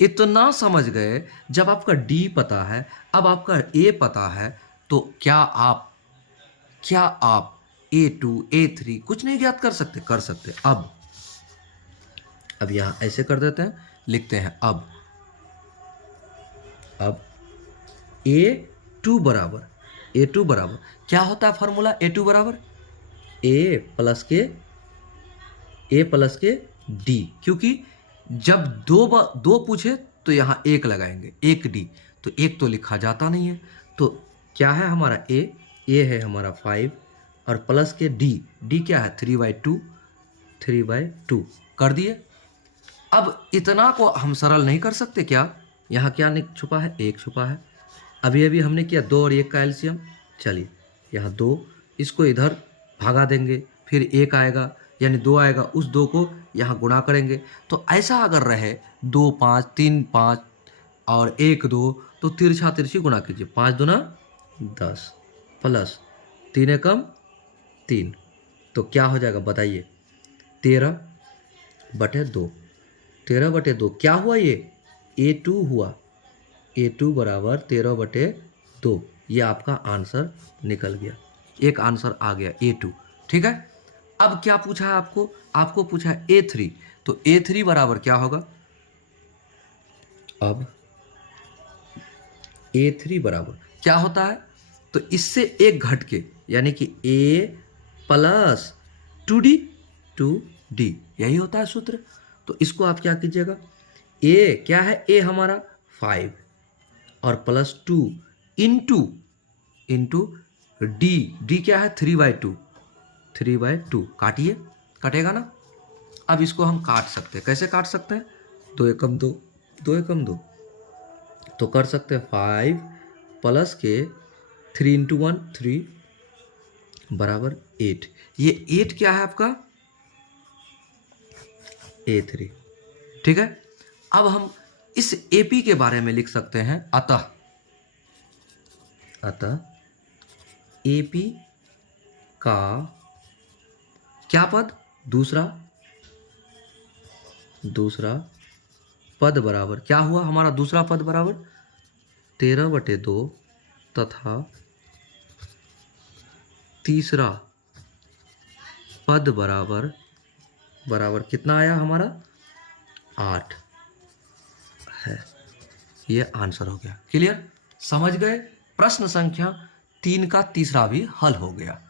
इतना समझ गए। जब आपका D पता है, अब आपका A पता है, तो क्या आप A2 A3 कुछ नहीं ज्ञात कर सकते? कर सकते। अब यहां ऐसे कर देते हैं, लिखते हैं अब A2 बराबर क्या होता है फॉर्मूला? A2 बराबर A प्लस के D, क्योंकि जब दो पूछे तो यहाँ एक लगाएंगे, एक D, तो एक तो लिखा जाता नहीं है। तो क्या है हमारा A है हमारा 5 और प्लस के D क्या है? 3/2 कर दिए। अब इतना को हम सरल नहीं कर सकते क्या? यहाँ क्या छुपा है? एक छुपा है। अभी हमने किया 2 और 1 का एलसीएम। चलिए यहाँ 2, इसको इधर भागा देंगे, फिर 1 आएगा, यानी 2 आएगा, उस 2 को यहाँ गुणा करेंगे। तो ऐसा अगर रहे 2 5 3 5 और 1 2, तो तिरछा तिरछी गुणा कीजिए, 5 दूना 10 प्लस 3 एकम 3, तो क्या हो जाएगा बताइए? 13/2। 13/2 क्या हुआ? ये A2 हुआ। A2 बराबर 13/2, ये आपका आंसर निकल गया। एक आंसर आ गया A2। ठीक है, अब क्या पूछा है आपको पूछा है A3, तो A3 बराबर क्या होगा? अब A3 बराबर क्या होता है? तो इससे एक घट के, यानी कि A प्लस 2D, यही होता है सूत्र। तो इसको आप क्या कीजिएगा, A क्या है? A हमारा 5 और प्लस 2 इंटू D क्या है? 3/2 3/2 काटिए, कटेगा ना। अब इसको हम काट सकते हैं, कैसे काट सकते हैं? 2 एकम 2, 2 एकम 2, तो कर सकते हैं 5 प्लस के 3 इंटू 1 3 बराबर 8। ये 8 क्या है आपका? A3। ठीक है, अब हम इस AP के बारे में लिख सकते हैं, अतः AP का क्या पद? दूसरा पद बराबर क्या हुआ? हमारा दूसरा पद बराबर 13/2 तथा तीसरा पद बराबर कितना आया हमारा? 8 है। ये आंसर हो गया। क्लियर? समझ गए? प्रश्न संख्या 3 का तीसरा भी हल हो गया।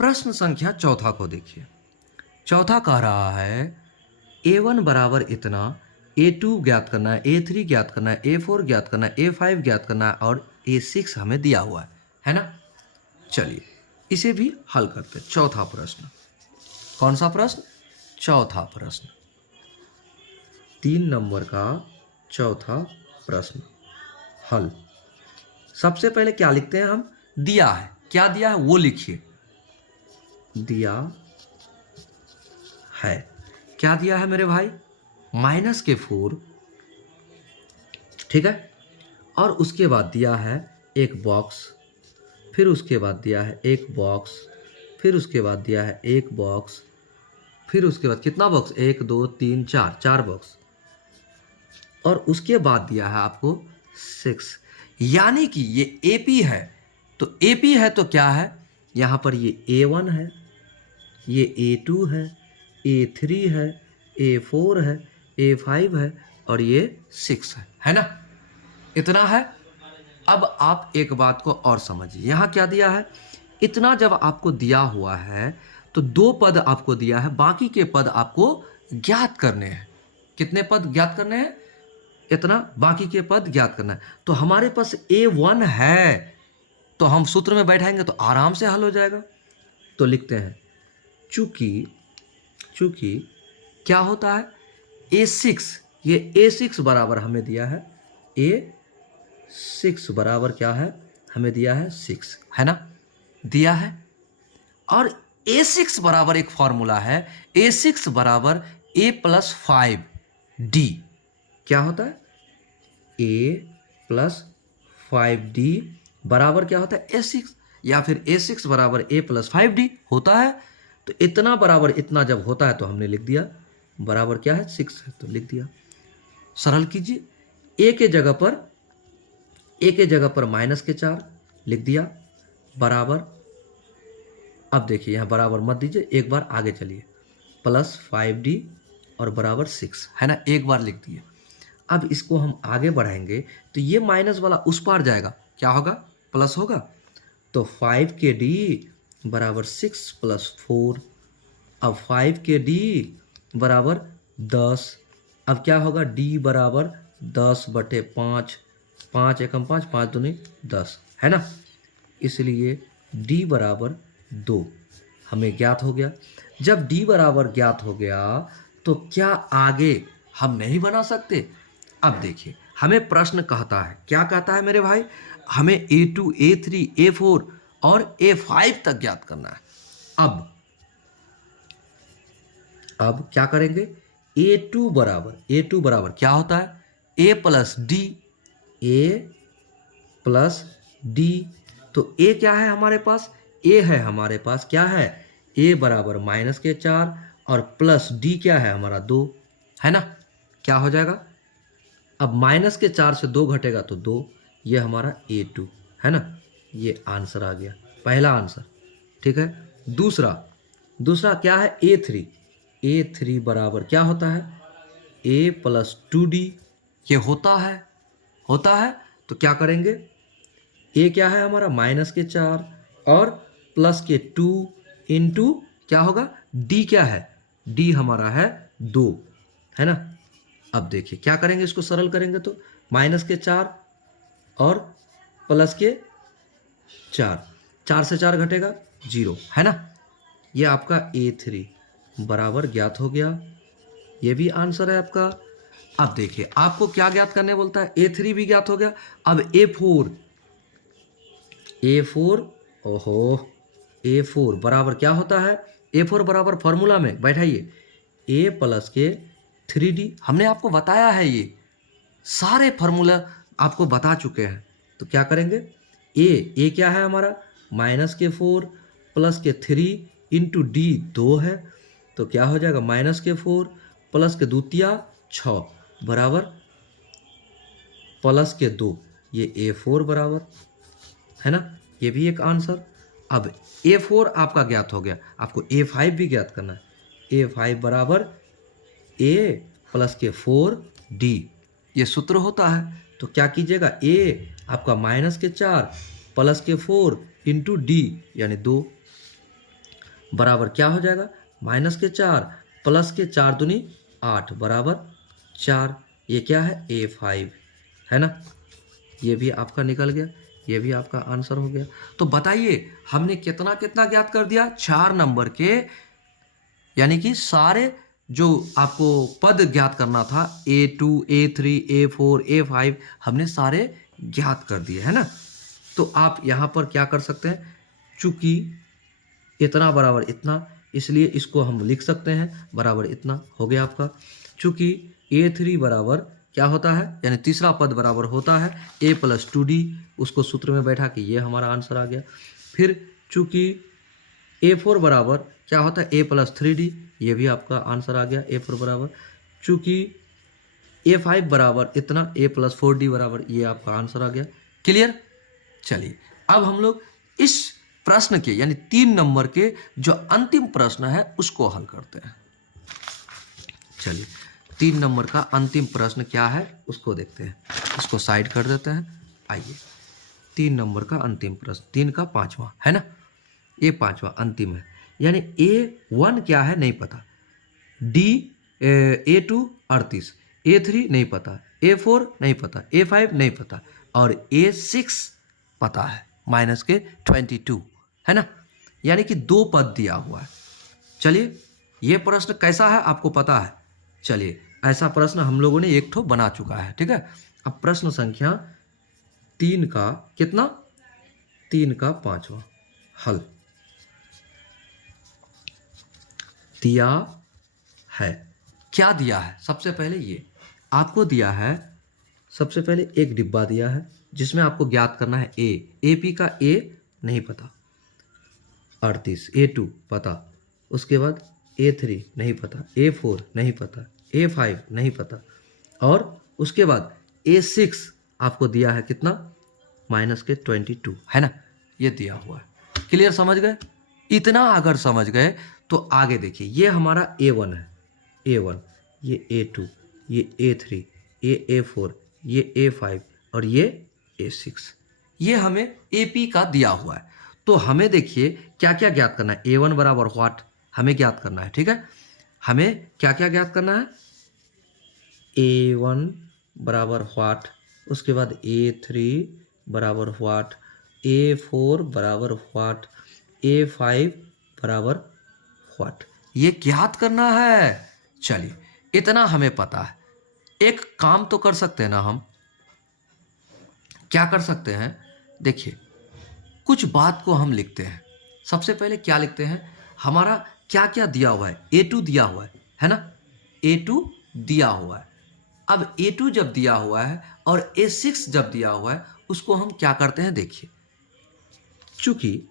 प्रश्न संख्या चौथा को देखिए। चौथा कह रहा है A1 बराबर इतना, A2 ज्ञात करना है, A3 ज्ञात करना है, A4 ज्ञात करना है, A5 ज्ञात करना है और A6 हमें दिया हुआ है ना। चलिए इसे भी हल करते हैं। चौथा प्रश्न, कौन सा प्रश्न? चौथा प्रश्न, 3 नंबर का चौथा प्रश्न हल। सबसे पहले क्या लिखते हैं हम? दिया है, क्या दिया है वो लिखिए। दिया है, क्या दिया है मेरे भाई? -4, ठीक है, और उसके बाद दिया है एक बॉक्स, फिर उसके बाद दिया है एक बॉक्स, फिर उसके बाद दिया है एक बॉक्स, फिर उसके बाद कितना बॉक्स? 1 2 3 4, 4 बॉक्स, और उसके बाद दिया है आपको 6। यानी कि ये AP है, तो AP है तो क्या है? यहाँ पर ये A1 है, ये A2 है, A3 है, A4 है, A5 है और ये 6 है ना। इतना है। अब आप एक बात को और समझिए, यहाँ क्या दिया है? इतना जब आपको दिया हुआ है तो 2 पद आपको दिया है, बाकी के पद आपको ज्ञात करने हैं। कितने पद ज्ञात करने हैं? इतना, बाकी के पद ज्ञात करना है। तो हमारे पास A1 है, तो हम सूत्र में बैठाएंगे तो आराम से हल हो जाएगा। तो लिखते हैं चूंकि क्या होता है? A6, ये A6 बराबर हमें दिया है, A6 बराबर क्या है? हमें दिया है 6, है ना, दिया है। और A6 बराबर एक फॉर्मूला है, A6 बराबर A+5D। क्या होता है? A+5D बराबर क्या होता है? A6, या फिर A6 बराबर A+5D होता है। तो इतना बराबर इतना जब होता है तो हमने लिख दिया बराबर क्या है? 6 है, तो लिख दिया। सरल कीजिए, A के जगह पर -4 लिख दिया बराबर। अब देखिए यहाँ बराबर मत दीजिए, एक बार आगे चलिए, +5D और बराबर 6, है ना, एक बार लिख दिए। अब इसको हम आगे बढ़ाएंगे तो ये माइनस वाला उस पार जाएगा, क्या होगा? प्लस होगा। तो 5KD बराबर 6 + 4। अब 5KD बराबर 10। अब क्या होगा? D बराबर 10/5, 5 एकम 5, 5 दूनी 10, है ना। इसलिए D बराबर 2 हमें ज्ञात हो गया। जब D बराबर ज्ञात हो गया तो क्या आगे हम नहीं बना सकते? अब देखिए, हमें प्रश्न कहता है, क्या कहता है मेरे भाई? हमें A2, A3, A4 और A5 तक ज्ञात करना है। अब क्या करेंगे? A2 बराबर क्या होता है? A+D। तो A क्या है हमारे पास? A है हमारे पास, क्या है? A बराबर -4 और प्लस D क्या है हमारा? 2, है ना। क्या हो जाएगा? अब -4 से 2 घटेगा तो 2, ये हमारा A2 है ना। ये आंसर आ गया, पहला आंसर, ठीक है। दूसरा क्या है? A3 बराबर क्या होता है? A+2D। ये होता है। तो क्या करेंगे? A क्या है हमारा? -4 और +2 इंटू क्या होगा? D क्या है? D हमारा है 2, है ना। अब देखिए क्या करेंगे, इसको सरल करेंगे तो -4 और +4, 4 से 4 घटेगा 0, है ना। ये आपका A3 बराबर ज्ञात हो गया, ये भी आंसर है आपका। अब देखिए आपको क्या ज्ञात करने बोलता है, A3 भी ज्ञात हो गया। अब A4, ओहो, A4 बराबर क्या होता है, A4 बराबर फॉर्मूला में बैठाइए A प्लस के 3D। हमने आपको बताया है, ये सारे फॉर्मूला आपको बता चुके हैं। तो क्या करेंगे, ए क्या है हमारा, -4 प्लस के 3 इंटू डी 2 है, तो क्या हो जाएगा -4 प्लस के द्वितीया 6 बराबर प्लस के 2, ये A4 बराबर, है ना, ये भी एक आंसर। अब A4 आपका ज्ञात हो गया, आपको A5 भी ज्ञात करना है। A5 बराबर A प्लस के 4D, ये सूत्र होता है। तो क्या कीजिएगा, A आपका -4 प्लस के 4 इंटू D यानी 2 बराबर क्या हो जाएगा, -4 प्लस के 4 दूनी 8 बराबर 4, ये क्या है A5, है ना। ये भी आपका निकल गया, ये भी आपका आंसर हो गया। तो बताइए हमने कितना कितना ज्ञात कर दिया, 4 नंबर के, यानी कि सारे जो आपको पद ज्ञात करना था A2, A3, A4, A5 हमने सारे ज्ञात कर दिए, है ना। तो आप यहाँ पर क्या कर सकते हैं, चूंकि इतना बराबर इतना, इसलिए इसको हम लिख सकते हैं बराबर इतना हो गया आपका। चूंकि A3 बराबर क्या होता है, यानी तीसरा पद बराबर होता है A प्लस 2D, उसको सूत्र में बैठा के ये हमारा आंसर आ गया। फिर चूंकि A4 बराबर क्या होता है A प्लस 3D, ये भी आपका आंसर आ गया A4 बराबर। चूंकि A5 बराबर इतना A प्लस 4D बराबर, ये आपका आंसर आ गया। क्लियर। चलिए अब हम लोग इस प्रश्न के यानी 3 नंबर के जो अंतिम प्रश्न है उसको हल करते हैं। चलिए 3 नंबर का अंतिम प्रश्न क्या है उसको देखते हैं, इसको साइड कर देते हैं। आइए 3 नंबर का अंतिम प्रश्न, 3 का 5वां है ना, ये 5वां अंतिम है। यानी A1 क्या है नहीं पता, A2 38, A3 नहीं पता, A4 नहीं पता, A5 नहीं पता, और A6 पता है -22, है ना। यानी कि 2 पद दिया हुआ है। चलिए ये प्रश्न कैसा है आपको पता है। चलिए ऐसा प्रश्न हम लोगों ने एक ठो बना चुका है, ठीक है। अब प्रश्न संख्या 3 का कितना, 3 का 5वां हल दिया है। क्या दिया है, सबसे पहले ये आपको दिया है, सबसे पहले एक डिब्बा दिया है जिसमें आपको ज्ञात करना है AP का A नहीं पता, 38, A2 पता, उसके बाद A3 नहीं पता, A4 नहीं पता, A5 नहीं पता, और उसके बाद A6 आपको दिया है कितना, -22, है ना, ये दिया हुआ है। क्लियर, समझ गए। इतना अगर समझ गए तो आगे देखिए, ये हमारा A1 है, A1, ये A2, ये A3, ये A4, ये A5 और ये A6, ये हमें AP का दिया हुआ है। तो हमें देखिए क्या क्या ज्ञात करना है, A1 बराबर व्हाट हमें ज्ञात करना है, ठीक है। हमें क्या क्या ज्ञात करना है, A1 बराबर व्हाट, उसके बाद A3 बराबर व्हाट, A4 बराबर व्हाट, A5 बराबर व्हाट, ये ज्ञात करना है। चलिए इतना हमें पता है। एक काम तो कर सकते हैं ना, हम क्या कर सकते हैं, देखिए कुछ बात को हम लिखते हैं। सबसे पहले क्या लिखते हैं, हमारा क्या क्या दिया हुआ है, A2 दिया हुआ है ना, A2 दिया हुआ है। अब A2 जब दिया हुआ है और A6 जब दिया हुआ है, उसको हम क्या करते हैं, देखिए चूंकि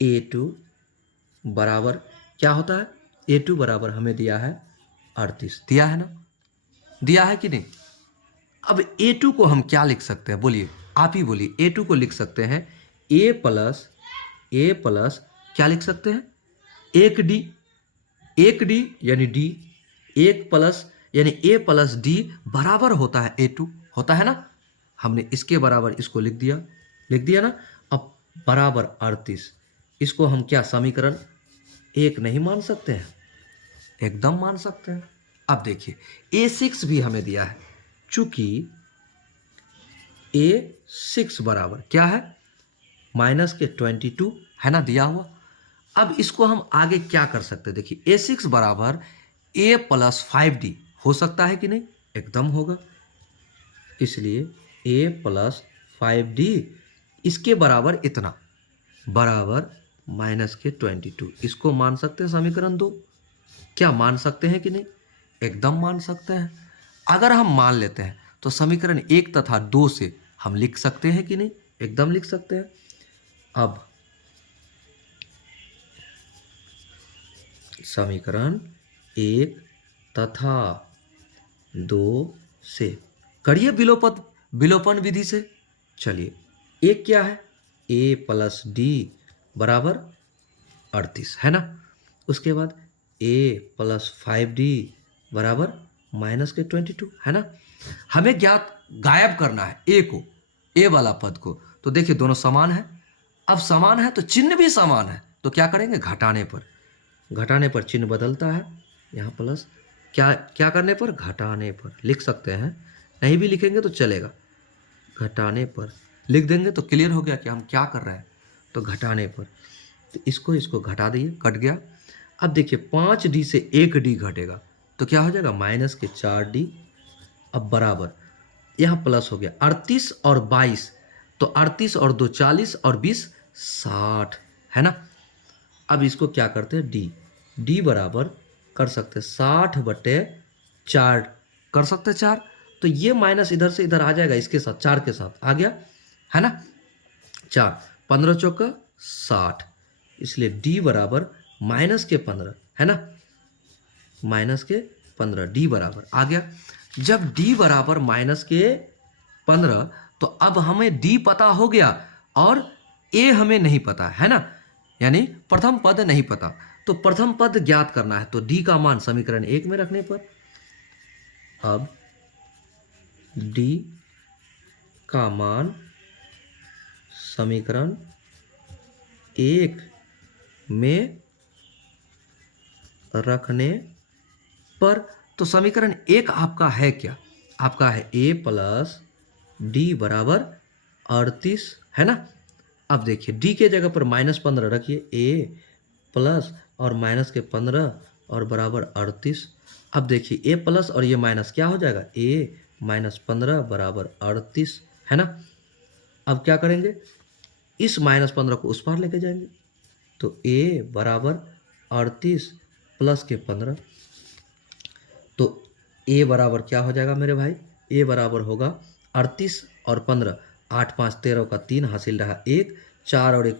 A2 बराबर क्या होता है, A2 बराबर हमें दिया है 38, दिया है ना, दिया है कि नहीं। अब A2 को हम क्या लिख सकते हैं, बोलिए, आप ही बोलिए। A2 को लिख सकते हैं A प्लस क्या लिख सकते हैं, 1D, 1D यानी D, 1 प्लस यानी A प्लस D बराबर होता है A2, होता है ना। हमने इसके बराबर इसको लिख दिया ना। अब बराबर 38, इसको हम क्या समीकरण 1 नहीं मान सकते हैं, एकदम मान सकते हैं। अब देखिए A6 भी हमें दिया है, चूंकि A6 बराबर क्या है, माइनस के 22 है ना दिया हुआ। अब इसको हम आगे क्या कर सकते हैं, देखिए a6 बराबर a प्लस 5d हो सकता है कि नहीं, एकदम होगा। इसलिए a प्लस 5d इसके बराबर इतना बराबर माइनस के 22, इसको मान सकते हैं समीकरण 2। क्या मान सकते हैं कि नहीं, एकदम मान सकते हैं। अगर हम मान लेते हैं तो समीकरण 1 तथा 2 से हम लिख सकते हैं कि नहीं, एकदम लिख सकते हैं। अब समीकरण 1 तथा 2 से करिए विलोपन विधि से। चलिए एक क्या है, a प्लस डी बराबर 38 है ना। उसके बाद a प्लस 5d बराबर माइनस के 22 है ना। हमें गायब करना है a को, a वाला पद को। तो देखिए दोनों समान है, अब समान है तो चिन्ह भी समान है, तो क्या करेंगे, घटाने पर चिन्ह बदलता है, यहाँ प्लस, क्या करने पर, घटाने पर लिख सकते हैं, नहीं भी लिखेंगे तो चलेगा, घटाने पर लिख देंगे तो क्लियर हो गया कि हम क्या कर रहे हैं। तो घटाने पर, तो इसको घटा दिए, कट गया। अब देखिए 5d से 1d घटेगा तो क्या हो जाएगा, माइनस के 4d। अब बराबर यहाँ प्लस हो गया 38 और 22, तो 38 और 2 40 और 20 60 है ना। अब इसको क्या करते हैं, डी बराबर कर सकते हैं 60/4 कर सकते हैं 4, तो ये माइनस इधर से इधर आ जाएगा, इसके साथ 4 के साथ आ गया है ना। 4 15 चौका 60, इसलिए डी बराबर माइनस के 15 है ना, माइनस के 15 डी बराबर आ गया। जब डी बराबर माइनस के 15 तो अब हमें डी पता हो गया और ए हमें नहीं पता है ना, यानी प्रथम पद नहीं पता, तो प्रथम पद ज्ञात करना है। तो डी का मान समीकरण 1 में रखने पर, अब डी का मान समीकरण 1 में रखने पर, तो समीकरण 1 आपका है क्या, आपका है a प्लस डी बराबर 38 है ना। अब देखिए डी के जगह पर -15 रखिए, a प्लस और माइनस के 15 और बराबर 38। अब देखिए a प्लस और ये माइनस क्या हो जाएगा, a -15 बराबर 38 है ना। अब क्या करेंगे, इस -15 को उस पार लेके जाएंगे, तो a बराबर 38 प्लस के 15, तो a बराबर क्या हो जाएगा मेरे भाई, a बराबर होगा 38 और 15, 8 5 13 का 3 हासिल रहा 1, 4 और 1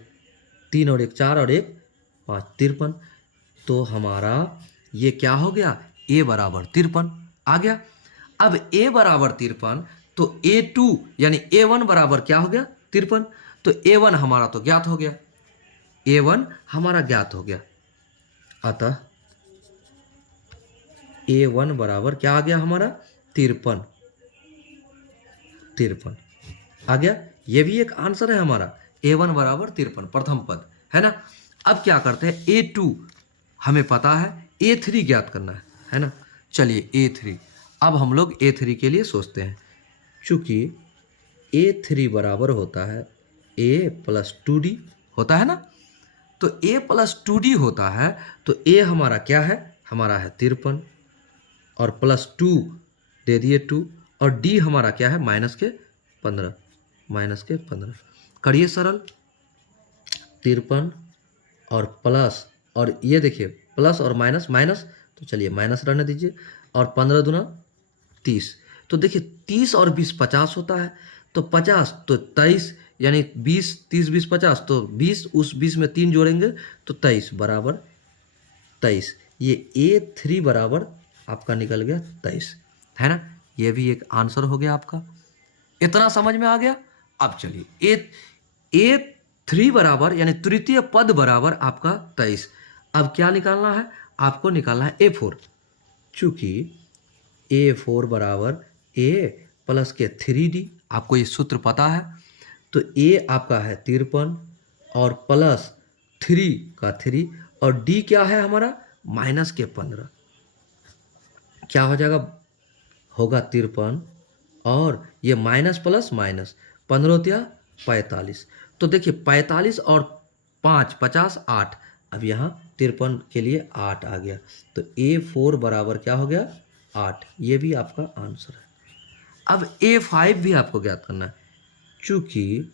3 और 1 4 और 1 5 53, तो हमारा ये क्या हो गया, a बराबर 53 आ गया। अब a बराबर 53 तो a2 यानी a1 बराबर क्या हो गया, 53, तो a1 हमारा तो ज्ञात हो गया, a1 हमारा ज्ञात हो गया, अतः a1 बराबर क्या आ गया हमारा, 53 आ गया। ये भी एक आंसर है हमारा, a1 बराबर 53 प्रथम पद है ना। अब क्या करते हैं, a2 हमें पता है, a3 ज्ञात करना है ना। चलिए a3, अब हम लोग a3 के लिए सोचते हैं, चूंकि a3 बराबर होता है a प्लस 2d होता है ना, तो a प्लस 2d होता है, तो a हमारा क्या है, हमारा है 53 और प्लस 2 दे दिए 2, और d हमारा क्या है, माइनस के 15 करिए सरल, 53 और प्लस, और ये देखिए प्लस और माइनस माइनस, तो चलिए माइनस रहने दीजिए, और 15 दूना 30, तो देखिए 30 और 20 50 होता है, तो 50 तो 23 यानी 20 30 20 50, तो 20 उस 20 में 3 जोड़ेंगे तो 23 बराबर 23, ये a3 बराबर आपका निकल गया 23 है ना। ये भी एक आंसर हो गया आपका, इतना समझ में आ गया। अब चलिए a3 बराबर यानी तृतीय पद बराबर आपका 23। अब क्या निकालना है, आपको निकालना है a4, चूंकि a4 बराबर a प्लस के 3d, आपको ये सूत्र पता है, तो a आपका है 53 और प्लस 3 का 3, और d क्या है हमारा, माइनस के 15, क्या हो जाएगा, होगा 53 और ये माइनस प्लस माइनस 15 या 45, तो देखिए 45 और 5 50 8, अब यहाँ 53 के लिए 8 आ गया, तो A4 बराबर क्या हो गया 8, ये भी आपका आंसर है। अब A5 भी आपको ज्ञात करना है, चूंकि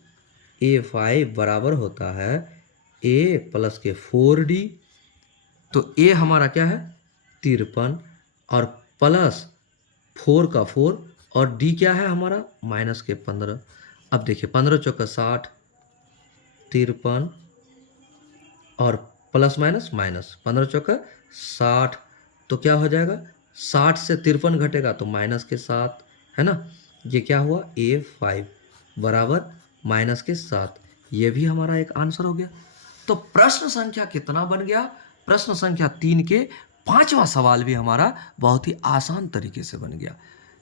A5 बराबर होता है A प्लस के 4D, तो A हमारा क्या है 53 और प्लस 4 का 4 और D क्या है हमारा माइनस के 15। अब देखिए 15 चौका 60, 53 और प्लस माइनस माइनस, 15 चौका 60, तो क्या हो जाएगा 60 से 53 घटेगा तो माइनस के 7, है ना। ये क्या हुआ A5 बराबर माइनस के 7, ये भी हमारा एक आंसर हो गया। तो प्रश्न संख्या कितना बन गया, प्रश्न संख्या 3 के 5वां सवाल भी हमारा बहुत ही आसान तरीके से बन गया।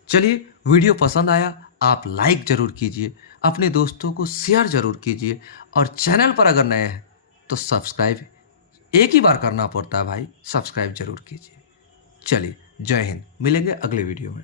चलिए, वीडियो पसंद आया आप लाइक जरूर कीजिए, अपने दोस्तों को शेयर जरूर कीजिए, और चैनल पर अगर नए हैं तो सब्सक्राइब एक ही बार करना पड़ता है भाई, सब्सक्राइब जरूर कीजिए। चलिए, जय हिंद, मिलेंगे अगले वीडियो में।